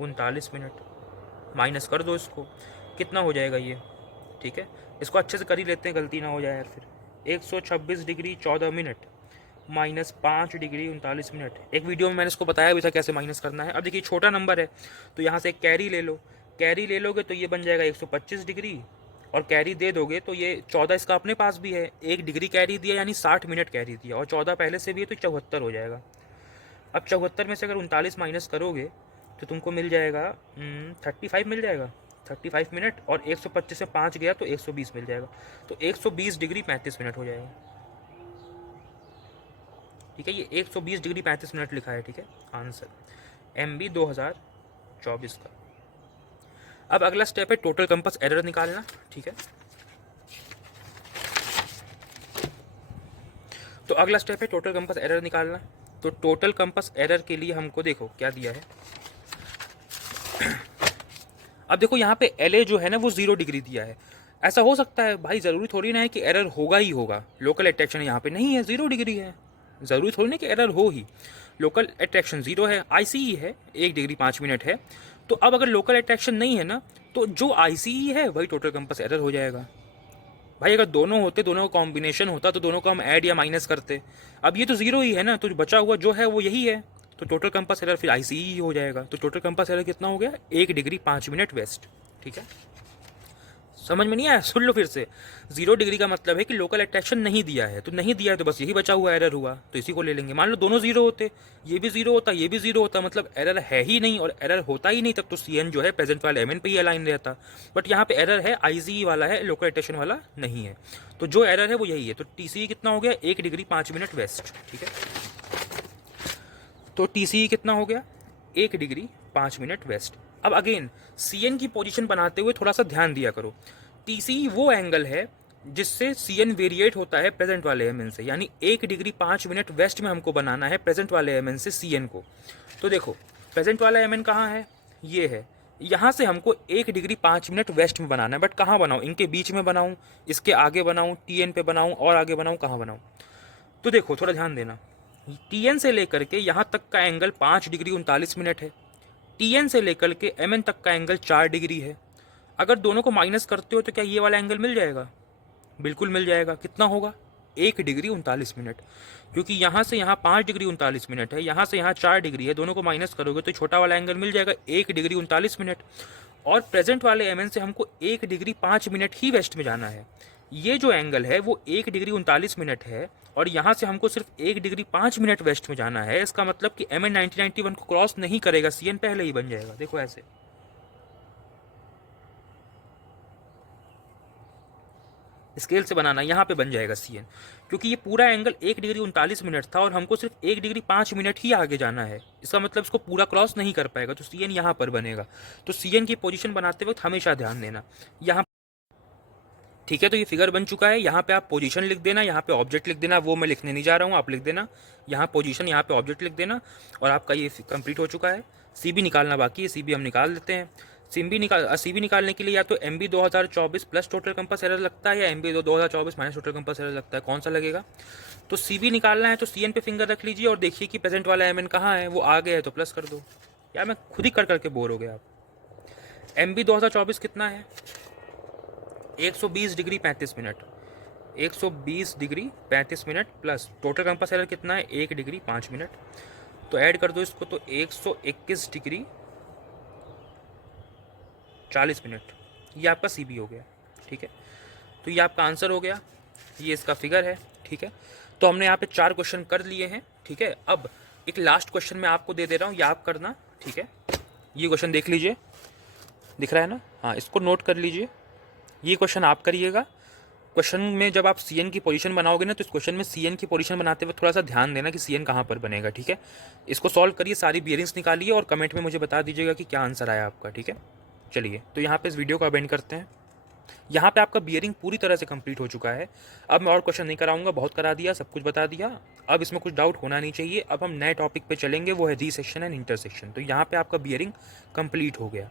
39 मिनट, माइनस कर दो इसको, कितना हो जाएगा ये, ठीक है। इसको अच्छे से कर ही लेते हैं, गलती ना हो जाए यार फिर। 126 degree 14 minute minus 5 degree 39 minute. एक वीडियो में मैंने इसको बताया भी था कैसे माइनस करना है। अब देखिए छोटा नंबर है तो यहाँ से एक कैरी ले लो, कैरी ले लोगे तो ये बन जाएगा 125 डिग्री, और कैरी दे दोगे तो ये 14 इसका अपने पास भी है, 1 डिग्री कैरी दिया यानी 60 मिनट कैरी दिया, और 14 पहले से भी है तो 74 हो जाएगा। अब 74 में से अगर 39 माइनस करोगे तो तुमको मिल जाएगा 35 मिल जाएगा, 35 मिनट, और 125 से 5 गया तो 120 मिल जाएगा, तो 120 डिग्री 35 मिनट हो जाएगा, ठीक है। ये 120 डिग्री 35 मिनट लिखा है, ठीक है आंसर MB 2024 का। अब अगला स्टेप है टोटल कंपास एरर निकालना, ठीक है। तो अगला स्टेप है टोटल कंपास एरर निकालना। तो टोटल कंपास एरर के लिए हमको देखो क्या दिया है। अब देखो यहाँ पे LA जो है ना वो 0 डिग्री दिया है। ऐसा हो सकता है भाई, ज़रूरी थोड़ी ना है कि एरर होगा ही होगा। लोकल अट्रैक्शन यहाँ पे नहीं है, 0 डिग्री है, ज़रूरी थोड़ी ना कि एरर हो ही। लोकल अट्रैक्शन 0 है, ICE है 1 डिग्री 5 मिनट है। तो अब अगर लोकल अट्रैक्शन नहीं है ना तो जो ICE है वही टोटल कंपास एरर हो जाएगा। भाई अगर दोनों होते, दोनों का कॉम्बिनेशन होता तो दोनों को हम ऐड या माइनस करते। अब ये तो 0 ही है ना, तो बचा हुआ जो है वो यही है, तो टोटल कंपास एरर फिर ICE ही हो जाएगा। तो टोटल कंपास एरर कितना हो गया 1 डिग्री 5 मिनट वेस्ट, ठीक है। समझ में नहीं आया, सुन लो फिर से। 0 डिग्री का मतलब है कि लोकल अट्रैक्शन नहीं दिया है, तो नहीं दिया है तो बस यही बचा हुआ एरर हुआ, तो इसी को ले लेंगे। मान लो दोनों 0 होते, ये भी 0 होता, ये भी 0 होता, मतलब एरर है ही नहीं, और एरर होता ही नहीं तब तो CN जो है प्रेजेंट वाले MN पे ही अलाइन रहता। बट यहाँ पे एरर है ICE वाला है, लोकल अट्रैक्शन वाला नहीं है, तो जो एरर है वो यही है। तो TCE कितना हो गया 1 डिग्री 5 मिनट वेस्ट, ठीक है। तो TCE कितना हो गया 1 डिग्री 5 मिनट वेस्ट। अब अगेन CN की पोजीशन बनाते हुए थोड़ा सा ध्यान दिया करो। TCE वो एंगल है जिससे CN वेरिएट होता है प्रेजेंट वाले MN से, यानी 1 डिग्री 5 मिनट वेस्ट में हमको बनाना है प्रेजेंट वाले MN से CN को। तो देखो प्रेजेंट वाला MN कहाँ है, ये है, यहाँ से हमको 1 डिग्री 5 मिनट वेस्ट में बनाना है। बट कहाँ बनाऊँ, इनके बीच में बनाऊँ, इसके आगे बनाऊँ, TN पे बनाऊँ, और आगे बनाऊँ, कहाँ बनाऊँ। तो देखो थोड़ा ध्यान देना, TN से लेकर के यहाँ तक का एंगल 5 डिग्री 39 मिनट है, TN से लेकर के MN तक का एंगल 4 डिग्री है। अगर दोनों को माइनस करते हो तो क्या ये वाला एंगल मिल जाएगा, बिल्कुल मिल जाएगा। कितना होगा 1 डिग्री 39 मिनट, क्योंकि यहाँ से यहाँ 5 डिग्री 39 मिनट है, यहाँ से यहाँ 4 डिग्री है, दोनों को माइनस करोगे तो छोटा वाला एंगल मिल जाएगा 1 डिग्री 39 मिनट। और प्रेजेंट वाले MN से हमको 1 डिग्री 5 मिनट ही वेस्ट में जाना है। ये जो एंगल है वो 1 डिग्री 39 मिनट है, और यहाँ से हमको सिर्फ 1 डिग्री 5 मिनट वेस्ट में जाना है। इसका मतलब कि MN 1991 को क्रॉस नहीं करेगा, CN पहले ही बन जाएगा। देखो ऐसे स्केल से बनाना, यहाँ पे बन जाएगा CN, क्योंकि ये पूरा एंगल 1 डिग्री 39 मिनट था और हमको सिर्फ 1 डिग्री 5 मिनट ही आगे जाना है। इसका मतलब इसको पूरा क्रॉस नहीं कर पाएगा, तो CN यहाँ पर बनेगा। तो CN की पोजीशन बनाते वक्त हमेशा ध्यान देना यहाँ, ठीक है। तो ये फिगर बन चुका है, यहाँ पे आप पोजीशन लिख देना, यहाँ पे ऑब्जेक्ट लिख देना, वो मैं लिखने नहीं जा रहा हूँ, आप लिख देना यहाँ पोजीशन, यहाँ पे ऑब्जेक्ट लिख देना, और आपका ये कंप्लीट हो चुका है। CB निकालना बाकी है, CB हम निकाल देते हैं। CB निकालने के लिए या तो MB 2024 plus total compass error लगता है, या MB 2024 minus total compass error लगता है, कौन सा लगेगा। तो CB निकालना है तो CN पे फिंगर रख लीजिए और देखिए कि प्रेजेंट वाला MN कहाँ है, वो आगे है तो प्लस कर दो। यार मैं खुद ही कर करके बोर हो गया। आप MB 2024 कितना है 120 degree 35 minute, 120 degree 35 minute plus total compass error कितना है 1 डिग्री 5 मिनट, तो ऐड कर दो इसको, तो 121 डिग्री 40 मिनट, ये आपका CB हो गया, ठीक है। तो ये आपका आंसर हो गया, ये इसका फिगर है, ठीक है। तो हमने यहाँ पे 4 क्वेश्चन कर लिए हैं, ठीक है। अब एक लास्ट क्वेश्चन मैं आपको दे दे रहा हूँ, ये आप करना, ठीक है। ये क्वेश्चन देख लीजिए, दिख रहा है ना, हाँ इसको नोट कर लीजिए। ये क्वेश्चन आप करिएगा। क्वेश्चन में जब आप CN की पोजीशन बनाओगे ना, तो इस क्वेश्चन में CN की पोजीशन बनाते हुए थोड़ा सा ध्यान देना कि CN कहाँ पर बनेगा, ठीक है। इसको सॉल्व करिए, सारी बियरिंग्स निकालिए और कमेंट में मुझे बता दीजिएगा कि क्या आंसर आया आपका, ठीक है। चलिए तो यहाँ पे इस वीडियो को अब एंड करते हैं। यहाँ पे आपका बियरिंग पूरी तरह से कंप्लीट हो चुका है। अब मैं और क्वेश्चन नहीं कराऊंगा, बहुत करा दिया, सब कुछ बता दिया। अब इसमें कुछ डाउट होना नहीं चाहिए। अब हम नए टॉपिक पे चलेंगे, वो है री सेक्शन एंड इंटरसेक्शन। तो यहाँ पे आपका बियरिंग कंप्लीट हो गया।